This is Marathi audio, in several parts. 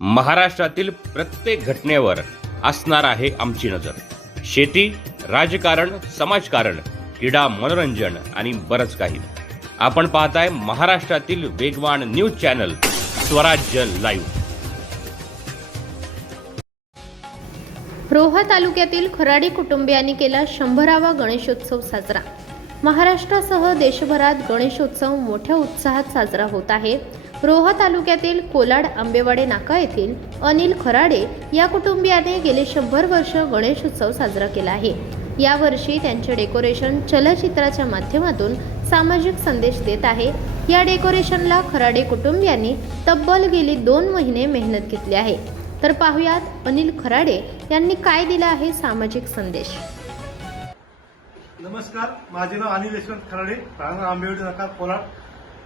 महाराष्ट्रातील प्रत्येक घटनेवर असणार आहे आमची नजर. शेती राजकारण समाजकारण क्रीडा मनोरंजन आणि बरंच काही. आपण पाहताय महाराष्ट्रातील वेगवान news channel Swarajya live. Roha तालुक्यातील खराडी कुटुंबियांनी केला शंभरावा गणेशोत्सव साजरा. महाराष्ट्रासह देशभरात गणेशोत्सव मोठ्या उत्साहात साजरा होत आहे. रोहा तालुक्यातील कोलाड आंबेवाडे नाका येथील अनिल खराडे या कुटुंबियाने गेले शंभर वर्ष गणेश उत्सव साजरा केला आहे. यावर्षी त्यांचे डेकोरेशन चलचित्राच्या माध्यमातून सामाजिक संदेश देत आहे. या डेकोरेशनला खराडे कुटुंबियांनी तब्बल गेली दोन महिने मेहनत घेतली आहे. तर पाहुयात अनिल खराडे यांनी काय दिला आहे सामाजिक संदेश? नमस्कार माझे नाव अनिल यशवंत खराडे राहणार आंबेवडी कोलाड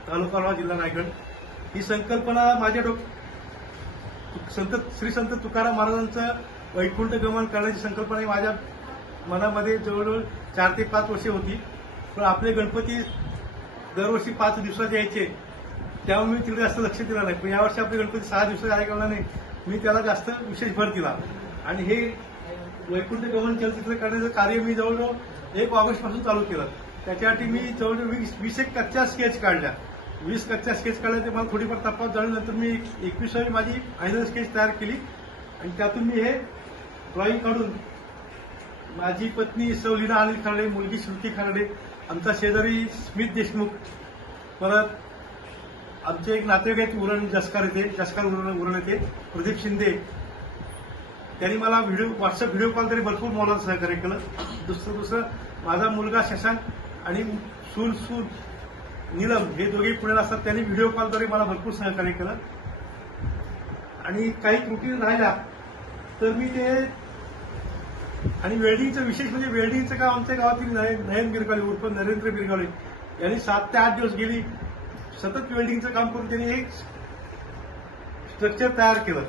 तालुका जिल्हा रायगड. ही संकल्पना माझ्या डोक संत श्री संत तुकाराम महाराजांचं वैकुंठ गमन करण्याची संकल्पना ही माझ्या मनामध्ये जवळजवळ चार ते पाच वर्षे होती. पण आपले गणपती दरवर्षी पाच दिवसाचे यायचे. त्यामुळे मी तिकडे जास्त लक्ष दिलं नाही. पण यावर्षी आपले गणपती सहा दिवसाचे आले कारणाने मी त्याला जास्त विशेष भर दिला. आणि हे वैकुंठ गमन चलचित्र करण्याचं कार्य मी जवळजवळ एक ऑगस्टपासून चालू केलं. त्याच्यासाठी मी जवळजवळ वीस वीस एक कच्च्या स्केच काढल्या. वीस कच्च्या स्केच काढल्या ते मला थोडीफार तपास झाल्यानंतर मी एकविसावी माझी फायनल स्केच तयार केली. आणि त्यातून मी हे ड्रॉईंग काढून माझी पत्नी सौलीना अनिल खराडे मुलगी श्रुती खराडे आमचा शेजारी स्मित देशमुख परत आमचे एक नातेवाईक आहेत उरण जसकार येथे जसकार उरण उरण येथे प्रदीप शिंदे. त्यांनी मला व्हिडिओ व्हॉट्सअप व्हिडिओ कॉल तरी भरपूर मोलाचं सहकार्य केलं. दुसरं दुसरं माझा मुलगा शशांक आणि सून सून नीलम हे दोघेही पुण्याला असतात. त्यांनी व्हिडिओ कॉलद्वारे मला भरपूर सहकार्य केलं. आणि काही त्रुटी राहिल्या तर मी ते आणि वेल्डिंगचं विशेष म्हणजे वेल्डिंगचं काम आमच्या गावातील नयन नयन बिरगावले उर्फ नरेंद्र बिरगावले. यांनी सात ते आठ दिवस गेली सतत वेल्डिंगचं काम करून त्यांनी एक स्ट्रक्चर तयार केलं.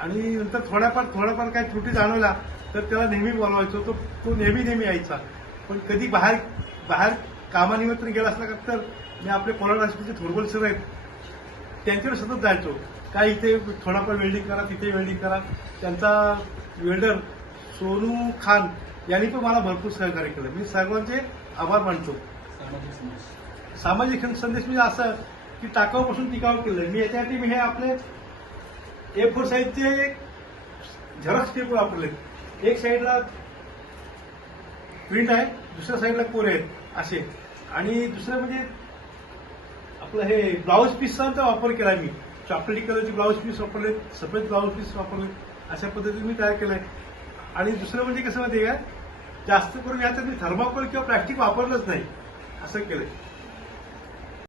आणि नंतर थोड्याफार थोड्याफार काही त्रुटी जाणवल्या तर त्याला नेहमी बोलवायचो. तो तो नेहमी नेहमी यायचा. पण कधी बाहेर बाहेर कामानिमित्त गेला असला का तर मी आपले कोलाड हॉस्पिटलचे थोरबल सर आहेत. त्यांच्यावर सतत जायचो. काय इथे थोडाफार वेल्डिंग करा तिथे वेल्डिंग करा. त्यांचा वेल्डर सोनू खान यांनी पण मला भरपूर सहकार्य केलं. मी सर्वांचे आभार मानतो. सामाजिक संदेश. म्हणजे असं की टाकाऊपासून टिकाऊ केलं. मी याच्यासाठी मी हे आपले ए फोर साईजचे झेरॉक्स टेप वापरले एक साईडला प्रिंट आहे दुसऱ्या साईडला कोरे आहेत. असे. आणि दुसरं म्हणजे आपलं हे ब्लाऊज पीसचा वापर केला मी. चॉकलेटी कलरचे ब्लाऊज पीस वापरले सफेद ब्लाऊज पीस वापरले अशा पद्धतीने मी तयार केलंय. आणि दुसरं म्हणजे कसं माहिती का? जास्त करून याचं मी थर्माकोल किंवा प्लास्टिक वापरलंच नाही. असं केलंय.